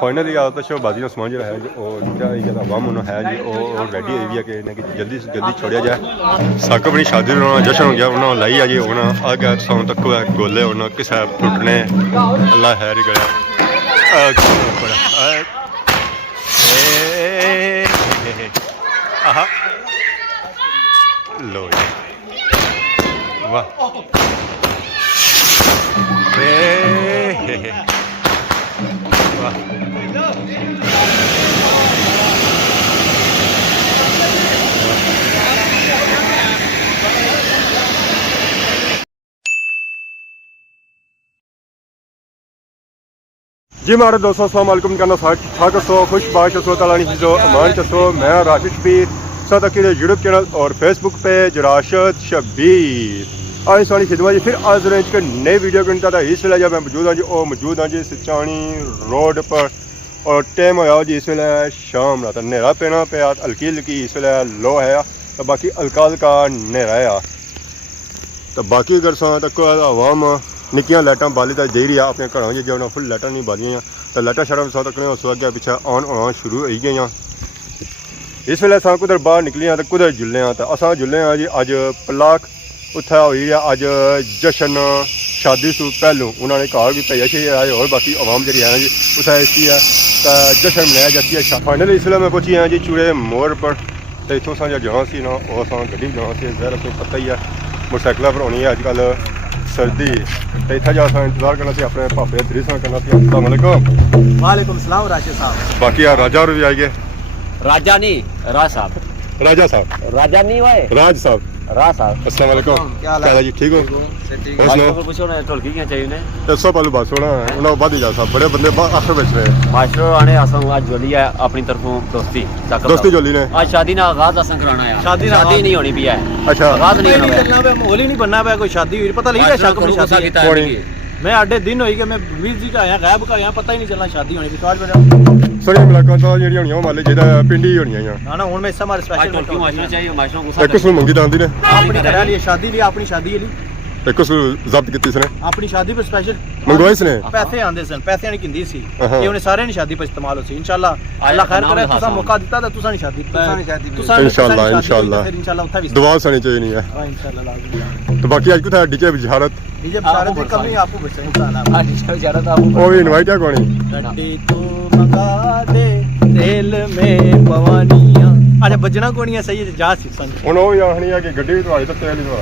Finally आतशबाजी का समान जो है जो वम है जी वो रेडी हुई है कि जल्दी से जल्दी छोड़िया जाए। सक अपनी शादी जश्न हो गया उन्होंने लाई है जी उन्हें आ गया सौ तक गोले उन्होंने किसा टुटने अल्लाह हैर गया लो वाह जी मारे दोस्तों अस्सलाम वालेकुम करना साथ ठाक सो खुश बाश असो तला जो अमान चसो मैं राशिद शबीर साथ अकील यूट्यूब चैनल और फेसबुक पेज राशिद शबीर आज सारी खिदमत जी फिर आज रेंज के नए वीडियो के अंतर इस वे जब मैं मौजूद हाँ जी वो मौजूद हाँ जी सिचानी रोड पर और टाइम होया जी इस वे शाम रात नेरा पैना पे हल्की हल्की इस वे लो है तो बाकी हल्का हल्का नेरा है तो बाकी अगर तक आवाम निक्कियां लाइटां बाली तो दे रही है अपने घरों जो उन्हें फुल लाइटां नहीं बालियां तो लाइटां शाटा सौ तक उस अगे पिछे ऑन होना शुरू हो गई। इस वे अस कुदर बाहर निकली तो कुदर जुल्ले तो अस जुल्ले हाँ जी अज पलाक उत्थे हुई है अज जश्न शादी तो पहलू उन्होंने घर भी भैया शे आए और बाकी आवाम जी है जी उत्थे इसी है तो जश्न मनाया जाती है। फाइनली इसलिए मैं पहुंची हाँ जी चूड़े मोड़ पर तो इतों अस जाना सी ना वो अस गड्डी जाना सी जहर अस पता ही है मोटरसाइकिल पर होनी है अजकल सर्दी तो इतना जा इंतजार करना अपने भापे दरीसा करना। अस्सलाम वालेकुम। वालेकुम सलाम राशिद साहब। बाकी यार राजा और भी आई गए। राजा नहीं राज साहब। राजा साहब राजा नहीं हुए राज साहब राज साहब। अस्सलाम वालेकुम क्या हाल है जी ठीक हो मास्टर पूछो ना ढोलकी क्या चाहिए ने 100 पालू बस होना उन्होंने बाद ही जा साहब बड़े बंदे आखिर बेच रहे मास्टर आने असम आज जोली है अपनी तरफों दोस्ती जोली ने आज शादी ना आगाज असं कराना है शादी नहीं होनी भी है। अच्छा आगाज नहीं होना है माहौल ही नहीं बनना है कोई शादी हुई पता लगी शक में शादी मैं आधे दिन होई कि मैं 20 जी का आया गायब का आया पता ही नहीं चलना शादी होनी रिकॉर्ड पे सड़ी मुलाकातां जेडी होनी मान ले जेदा पिंडी ही होनी है ना ना हुन मैं इस हमारे स्पेशल ढोलकी मास्टर चाहिए मास्टरों को एक उसमें मंगी दांदी ने अपनी करा ली शादी भी अपनी शादी ली एक उस जब्त की इसने अपनी शादी पर स्पेशल मंगवाई इसने पैसे आंदे सन पैसे नहीं किंदी सी ये उन्हें सारे ने शादी पर इस्तेमाल होसी इंशाल्लाह अल्लाह खैर करे तुसा मौका दिता तो तुसा ने शादी इंशाल्लाह दुआ सनी चाहिए नहीं है हां इंशाल्लाह। तो बाकी आज को था डीजे बिजारत डीजे बिजारत की कमी आपको बचा इंशाल्लाह। हां डीजे बिजारत आपको वो इनवाइट है कोनी गड्डी तू मंगा दे तेल में पवानियां अच्छा बजना कोनी है सही है जा संग हुन वो आखनी है कि गड्डी तो आई तो तेल ही तो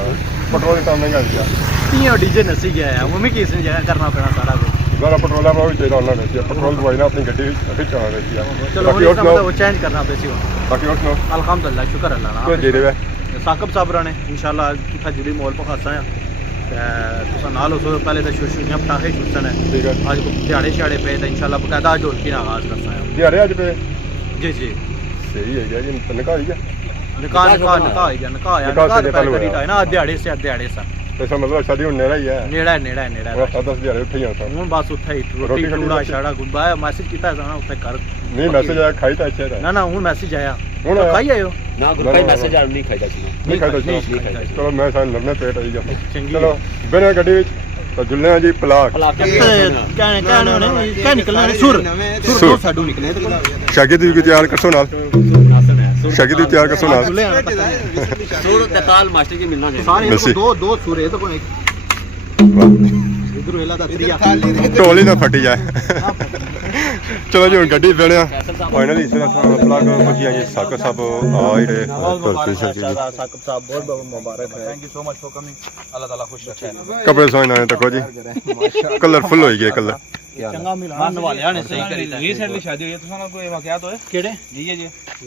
पेट्रोल का महंगा गया तीन डीजे नसी गया है वो में किसने जगह करना पड़ा सारा कुछ जरा पेट्रोल में भी चाहिए होना चाहिए पेट्रोल दवाई ना अपनी गड्डी अभी चला रही है चलो वो चेंज करना पैसे बाकी और सुनो अल्हम्दुलिल्लाह शुक्र अल्लाह कोई दे देवे साकब साहब ने इंशाल्लाह किथा जुड़ी मॉल पर खासा है तुसा नाल हो पहले तो शुरू पटाखे छुटन है ठीक है आज को दिहाड़े शाड़े पे तो इंशाल्लाह बकायदा ढोलकी ना आगाज करसा है दिहाड़े आज पे जी जी सही है जी निकाह ही है निकाह पहले ना दिहाड़े से ऐसा मतलब शादी होने रही है नेड़ा 10 दिहाड़े उठ ही आता हूं बस उठे रोटी टूड़ा छाड़ा गुब्बा मैसेज किता है ना उठे कर नहीं मैसेज आया खाई था अच्छा ना ना हूं मैसेज आया हूं खाई आयो ना गुरु मैसेज आ नहीं खाइदा नहीं खाइदा चलो मैं सान नरने पेट आई जा चलो बिना गड्डी तो जुलने जी पलाक क्या निकलना सुर साडू निकले शागिद भी तैयार करसो नाल शागिद भी तैयार करसो नाल सुर ते ताल मास्टर जी मिलना चाहिए सारे दो सुर है तो कोई इधर वेला दा त्रिया ढोल ही ना फटी जाए चलो जी गड्डी बेड़िया फाइनली इस पलाक पहुंची जी साकब साहब आ रे साकब साहब बहुत बहुत मुबारक है thank you so much for coming Allah ताला खुश रखे कपड़े सोने आए तको जी कलरफुल हो गए कलर चंगा मिलान वाले ने सही करी रिसेंटली शादी हुई है तुसा ना कोई वाकया तो है केड़े जी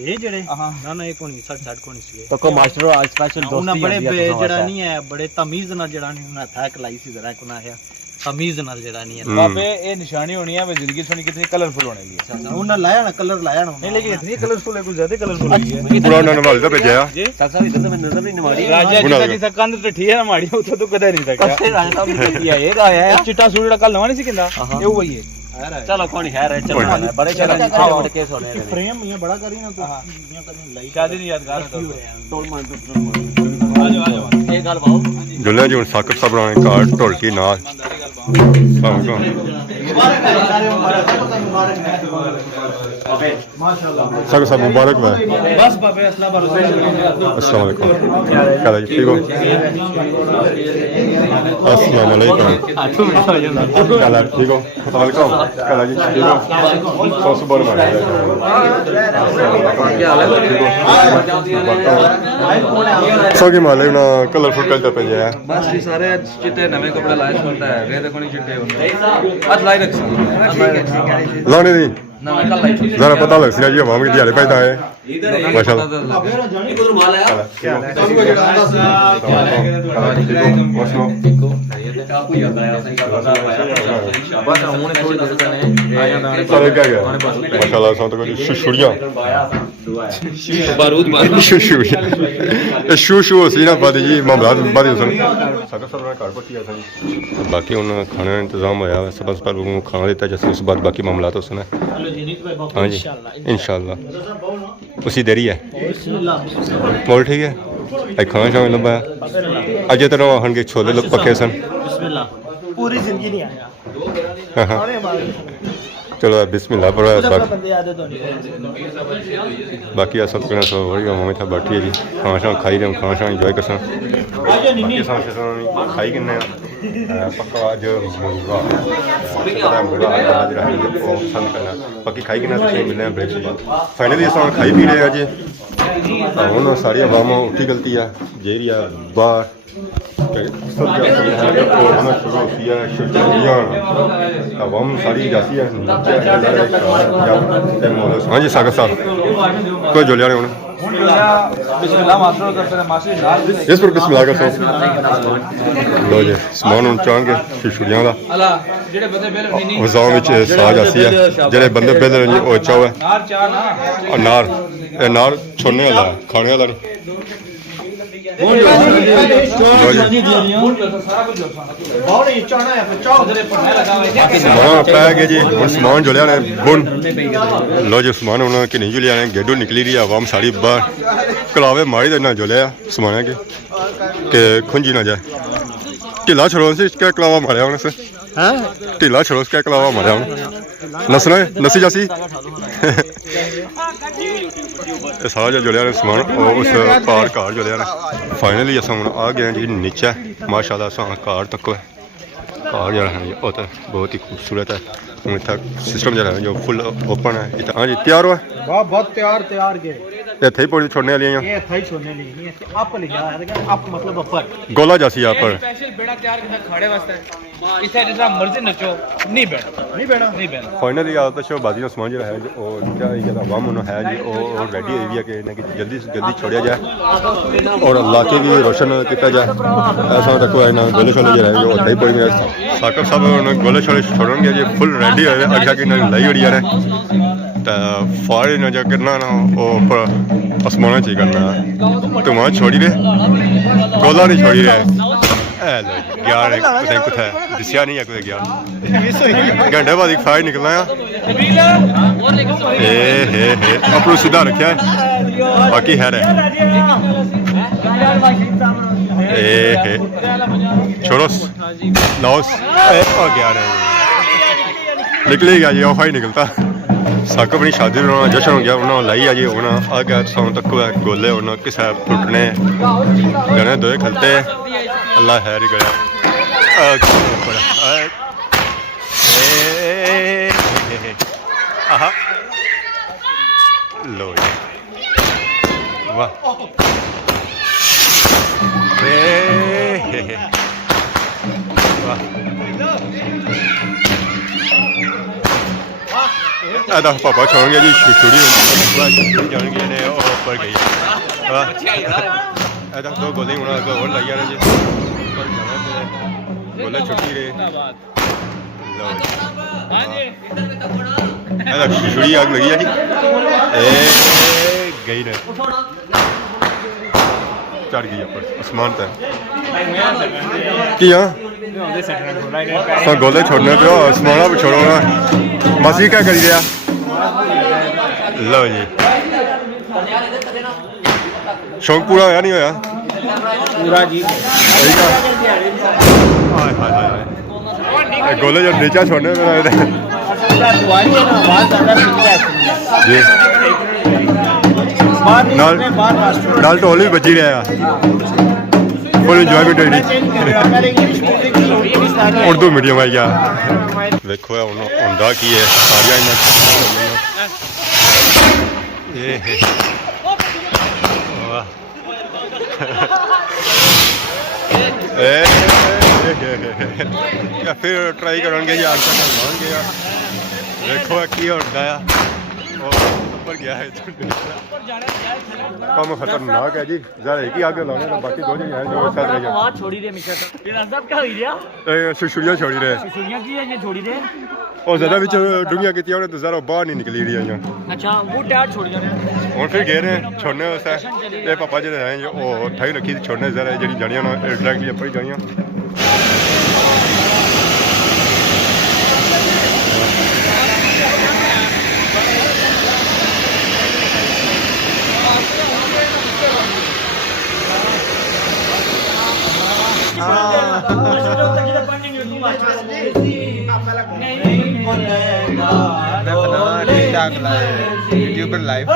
ये जेड़े हां ना ना एक कोनी 60 कोनी सी तो को मास्टर आज स्पेशल दोस्ती ना बड़े जेड़ा नहीं है बड़े तमीज ना जेड़ा नहीं ना था कलाई सी जरा कोना है तमीज नाल जेड़ा नहीं है बाबे ये निशानी होनी है जिंदगी सोनी कितनी कलरफुल होने की उन्होंने लाया ना कलर लाया ना नहीं लेकिन इतनी कलरफुल है कुछ ज्यादा कलरफुल है पूरा उन्होंने वाल तो भेजा जी चाचा इधर से नजर नहीं मारी राजा जी का कंध तो ठीक है ना मारी वो तो कदे नहीं सकता राजा साहब ने किया ये आया है चिट्टा सूट कल नवा नहीं सी किंदा ये वही है चलो कौन है रे चलो बड़े चलो छोटे केस होने हैं फ्रेम ये बड़ा करी ना तो यहां करी लाई शादी नहीं यादगार टोल मान आ जाओ एक गल बाओ जुल्ले जी साकब साहब ने कार ढोलकी नाल सब सब मुबारक भाई बस बाबे अस्सलाम अस्सलाम वालेकुम क्या हाल है ठीक हो अस्सलाम वालेकुम क्या हाल है ठीक हो अस्सलाम वालेकुम क्या हाल है ठीक हो बहुत सुबह मार क्या हाल है ठीक हो सौगी माले ना कलरफुल कलर पे है बस जी सारे चिट्टे नवे कपड़े लाए सुनता है वे देखो नहीं चिट्टे होंगे आज लाई रख लाने दी नवे कल लाई जरा पता लग सी जी हमाम की दिहाड़ी पैदा है माशाल्लाह सारे क्या गया माशाल्लाह सौ तो छुड़ियां बारूद शू शू सी ना बादी जी मामला बादी सन साका सब घर को किया सन बाकी उन खाने का इंतजाम होया सब पर खाना देता जैसे उस बाद बाकी मामला तो सुना हाँ जी इंशाल्लाह उसी देरी है बोल ठीक है खाना शाम लंबा अज तरह आहन के छोले लोग पके सन पूरी जिंदगी नहीं आया चलो बिस्मिल्लाह पर बाकी असल तो सो वही मम्मी था बैठी है जी खाना शाम खाई रहे खाना शाम इंजॉय कर खाई किन्ने पक्का अज बाकी खाई किन्ना मिलने ब्रेक फाइनली अस खाई पी रहे जी हूँ सारी अवाम उठी गलती है जेरी बाहर अवाम सारी जाती है हाँ जी सागर साहब कोई जोलिया नहीं होना इस पर बिस्मिल्लाह कर लो जी समान हूँ चाहेंगे छुड़ियां का वजाम साज आसी है जेडे बंदे बेहतर वो चाहो है नार नार छोड़ने वाला खाने वाला समान पै गया जी हम समान जुलिया ने बुन लो जी समान उन्होंने कि नहीं जुलिया ने गेडू निकली रही आवाम साड़ी बाहर कलावे मारी देना जुलिया समाना के खुंजी ना जाए ढिला छोड़ो से क्या कलावा मारिया उन्हें ढिला छोड़ो क्या कलावा मारिया उन्हें नसना नसी जासी सारा जो जुलिया ने समान उस पार घर जुलिया ने फाइनली अस हम आ गए जी नीचे माशाल्लाह अस घर तक है घर जो है वो तो बहुत ही खूबसूरत है इतना सिस्टम जो है जो फुल ओपन है हाँ जी तैयार हुआ बहुत तैयार के इतने ही पौड़ी छोड़ने वाली गोला जासी यहाँ पर फाइनली आतशबाजी का समान जो है अवाम है जी और रेडी हुई है कि जल्दी से जल्दी छोड़ा जाए और इलाके भी रोशन किया जाए ऐसा तक गोले छोले जो है जो ही पड़ी साकब साहब गोले छोले छोड़ेंगे जी फुल रेडी हो अगर कि लाई उड़ी है तो फायर न जो करना ना वो आसमाना चाहिए करना तो वहाँ छोड़ी रहे गोला नहीं छोड़ी रहे गया कुछ दिशा नहीं है कुछ गया घंटे बाद एक फायर निकलना है अपनों सीधा रखा है बाकी है छोड़ो लाओस गया निकले गया जी ऑफ ही निकलता साकब अपनी शादी जश्न हो गया उन्होंने लाई है जी उन्होंने आ गया सौ तक गोले उन्होंने किस फुटने गने दो खलते अल्लाह हैर ही गया लो वाह वाह पापा छोड़ेंगे जी छुड़ी जाएंगे ऊपर गई दो गोले और लाई जी गोले छुट्टी रहे छुड़ी आग लगी है जी गई ने चढ़ गई ऊपर आसमान तक गोले छोड़ने पे आसमान भी छोड़ो ना मासी क्या करी दिया लो जी शौक पूरा होया नहीं होया पूरा जी गोले जो नीचा छोड़ने में लग रहा है जी नाल ढोल भी बजी रहा फुल इंजॉयमेंट है उर्दू मीडियम है यार देखो हुंदा की है सारियां ये या फिर ट्राई करेंगे या देखो की होता है ऊपर गया है कम खतरनाक है जी जरा एक ही आगे लाने तो बाकी दो जने हैं जो साथ रह गए छोड़ी दे मिशा तो सब क्या हुई रिया सुशुरियां छोड़ी रहे सुशुरियां की है ये छोड़ी दे और ज़्यादा विच डूंगियां की उन्हें तो ज़रा बाहर नहीं निकली रही हैं अच्छा वो डैड छोड़ जाने और फिर गए रहे छोड़ने वास्ते ये पापा जो हैं जो वो थाई रखी थी छोड़ने ज़रा जी जानियां ना डायरेक्टली अपनी जानियां यूट्यूबर लाइव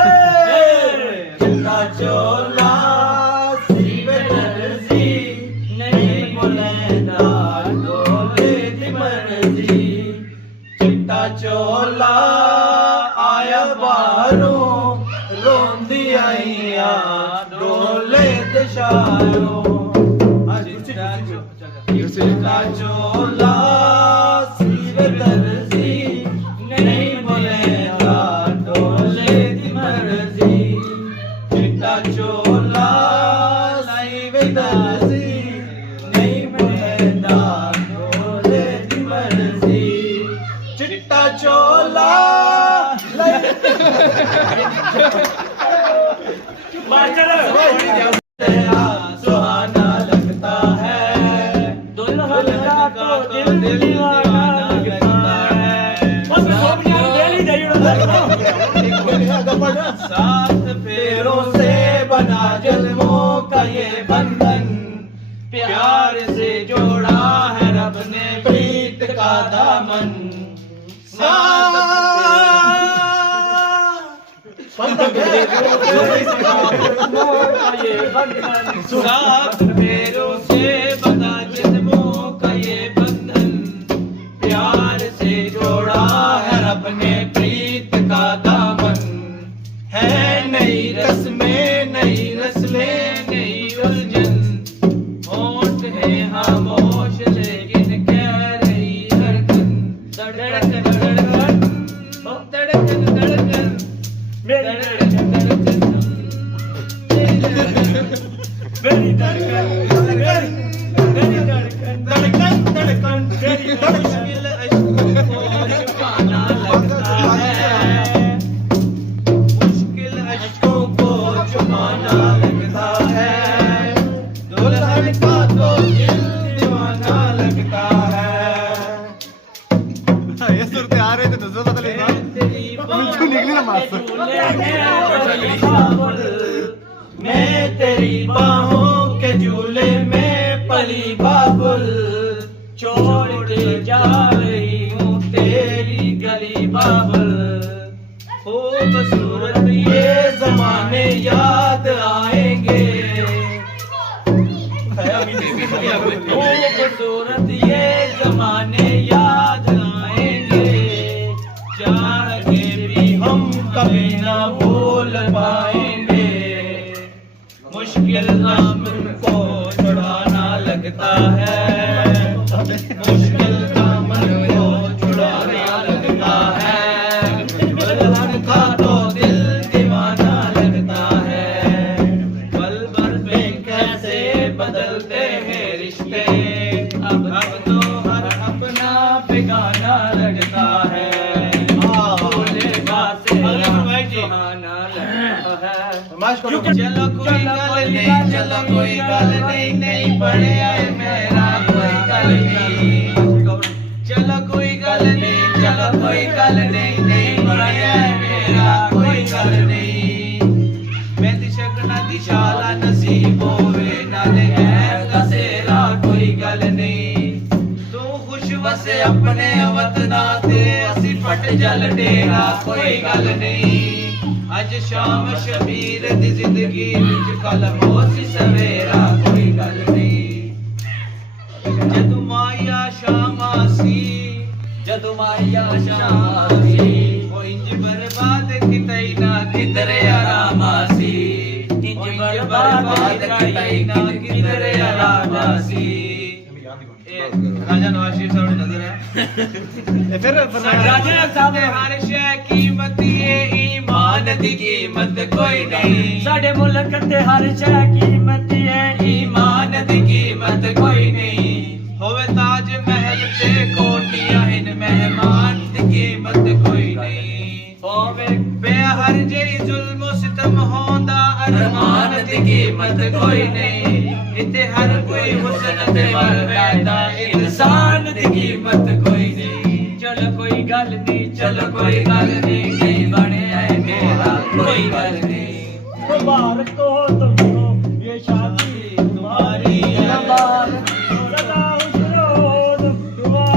चोला आया बारों रोंदी आईया डोले दशारों चोला सीव दर्जी नहीं बोलेगा डोले दी मर्जी चिट्टा चोला सीव दर्जी नहीं बोलेगा डोले दी मर्जी चिट्टा चोला तेरा सुहाना लगता है दुल्हन का तो दिल दीवाना लगता है सात फेरों से बना जन्मों का ये बंधन प्यार से जोड़ा है रब ने प्रीत का दामन सात फेरों से बना जन्मों का ये बंधन प्यार से जोड़ा है रब ने प्रीत का दामन है नई रस्में नई नस्लें नई उलझन होंठ है खामोश लेकिन कह रही धड़कन धड़कन धड़कन धड़कन धड़कन मेरी धड़कन मेरी धड़कन मेरी धड़कन धड़कन धड़कन तेरी मुश्किल अश्कों को छुपाना लगता है मुश्किल अश्कों को छुपाना लगता है दुल्हन का तो दिल दीवाना लगता है ये सुरते आ रहे थे तो जो पता लगा बिल्कुल निकली ना मास्टर मैं तेरी बाहों के झूले में पली बाबुल छोड़ के जा रही हूँ तेरी गली बाबुल खूबसूरत ये जमाने याद आएंगे खूबसूरत ये जमाने याद आएंगे चाह के भी हम कभी ना भूल पाएंगे मुश्किल दामन को छुड़ाना लगता है मुश्किल दामन को छुड़ाना लगता है दुल्हन का तो दिल दीवाना लगता है पल भर में कैसे बदलते हैं रिश्ते अब तो हर अपना बेगाना लगता है सुहाना लगता है चलो कोई गल नहीं नहीं पड़े आए मेरा कोई गल नहीं चलो कोई गल नहीं चलो कोई गल नहीं नहीं पड़े आए मेरा कोई गल नहीं मैं दिशक ना दिशाला नसीब होवे ना दे का सेरा कोई गल नहीं तू खुश वसे जल डेरा कोई गल नहीं अज शाम शबीर दी जिंदगी विच कल मौत सवेरा कोई गल नहीं जदू माया शामा सी जदू माया शामा सी ओ इंज बर्बाद कितई ना किधर आरामा सी इंज बर्बाद कितई ना किधर आरामा सी राजा नवाज शरीफ साहब ने नजर है फिर राजा साहब ने हर शय कीमत ये ईमान दी कीमत कोई नहीं साडे मुल्क ते हर शय कीमत ये ईमान दी कीमत कोई नहीं होवे ताज महल ते कोटियां इन मेहमान दी कीमत कोई नहीं होवे बेहर जेई जुल्म सितम होंदा अरमान दी कीमत कोई नहीं इते हर कोई हुस्न ते मर बैठा इंसान दी कीमत कोई नहीं चलो कोई गल नहीं चलो कोई गल नहीं बने है मेरा कोई गल नहीं मुबारक हो तुमको ये शादी तुम्हारी मुबारक सदा खुश दुआ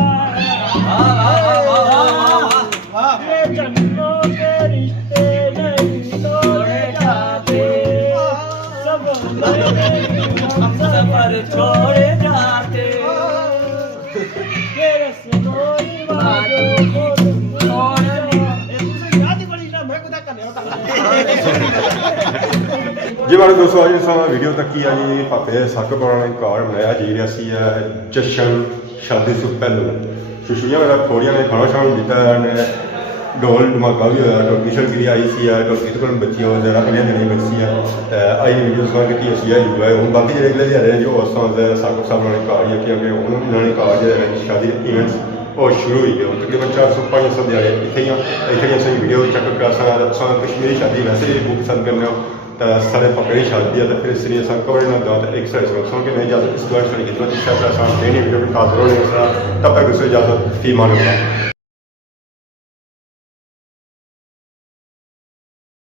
ये जन्मों के रिश्ते नहीं तोड़े जाते सब सफर छोड़े जाते तेरे से कोई वादों को तोड़ने जी मारे दोस्तों आज असां वीडियो तक की है जी भापे सक पुराने घर बनाया जी रियासी है जशन शादी से पहले शुशुरियां मेरा थोड़िया ने खाना शाना दिता ने ढोल धमाका भी होया ढोलकी शलकी आई सी है ढोलकी तो कोई बच्ची हो जरा कन्या जनी बच्ची है आई वीडियो सुना कि असी आई हुआ है हूँ बाकी जो अगले ध्याड़े जो उस सक साहब ने घर ही क्योंकि उन्होंने घर शादी इवेंट्स और शुरू हुई गए तकरीबन 400-500 दिहाड़े इतने असं वीडियो चेक कर सकते कश्मीरी शादी वैसे भी बुक पसंद करने हो तो साढ़े पकड़ी शादी है तो फिर इसलिए अस कवर ना दाँ एक साढ़े सुन के नहीं इजाजत इस बार सारी खिदमत इस वीडियो खास रोने तब तक उससे इजाजत फी मानो